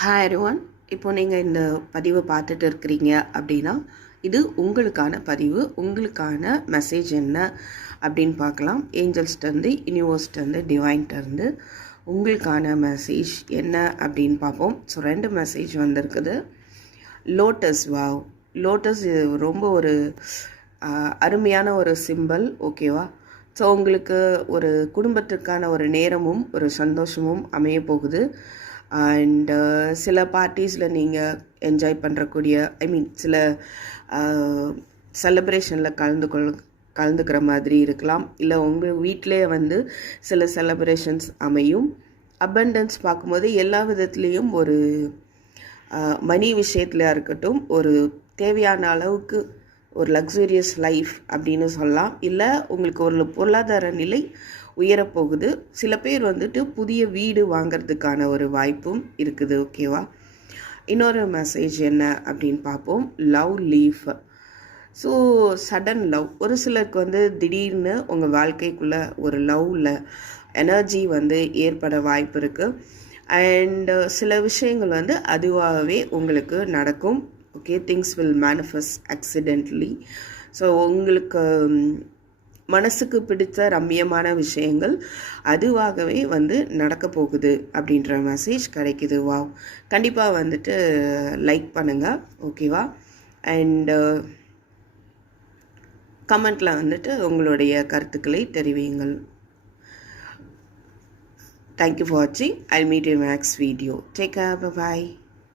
Hi everyone. இப்போ நீங்கள் இந்த பதிவை பார்த்துட்டு இருக்கிறீங்க அப்படின்னா இது உங்களுக்கான பதிவு. உங்களுக்கான மெசேஜ் என்ன அப்படின்னு பார்க்கலாம். ஏஞ்சல்ஸ்டேருந்து, யூனிவர்ஸ்டேருந்து, டிவைன்ட்டேருந்து உங்களுக்கான மெசேஜ் என்ன அப்படின்னு பார்ப்போம். ஸோ 2 மெசேஜ் வந்திருக்குது. லோட்டஸ், வாவ், லோட்டஸ் ரொம்ப ஒரு அருமையான ஒரு சிம்பல். ஓகேவா? ஸோ உங்களுக்கு ஒரு குடும்பத்திற்கான ஒரு நேரமும் ஒரு சந்தோஷமும் அமைய போகுது. அண்ட் சில பார்ட்டிஸில் நீங்கள் என்ஜாய் பண்ணுறக்கூடிய சில செலப்ரேஷனில் கலந்துக்கிற மாதிரி இருக்கலாம். இல்லை உங்கள் வீட்டிலே வந்து சில செலப்ரேஷன்ஸ் அமையும். அபண்டன்ஸ் பார்க்கும்போது எல்லா விதத்துலேயும் ஒரு மணி விஷயத்தில் இருக்கட்டும், ஒரு தேவையான அளவுக்கு ஒரு லக்ஸூரியஸ் லைஃப் அப்படின்னு சொல்லலாம். இல்லை உங்களுக்கு ஒரு பொருளாதார நிலை உயரப்போகுது. சில பேர் வந்துட்டு புதிய வீடு வாங்கிறதுக்கான ஒரு வாய்ப்பும் இருக்குது. ஓகேவா? இன்னொரு மெசேஜ் என்ன அப்படின்னு பார்ப்போம். Love leaf. So sudden love, ஒரு சிலருக்கு வந்து திடீர்னு உங்கள் வாழ்க்கைக்குள்ளே ஒரு லவ்வில் எனர்ஜி வந்து ஏற்பட வாய்ப்பு இருக்குது. அண்ட் சில விஷயங்கள் வந்து அதுவாகவே உங்களுக்கு நடக்கும். Okay, things will manifest accidentally. So உங்களுக்கு மனசுக்கு பிடித்த ரம்மியமான விஷயங்கள் அதுவாகவே வந்து நடக்க போகுது அப்படின்ற மெசேஜ் கிடைக்குது. வாவ், கண்டிப்பாக வந்துட்டு லைக் பண்ணுங்கள். ஓகேவா? அண்டு கமெண்ட்டில் வந்துட்டு உங்களுடைய கருத்துக்களை தெரிவியுங்கள். தேங்க்யூ ஃபார் வாட்சிங். I meet you next video. Take care. By.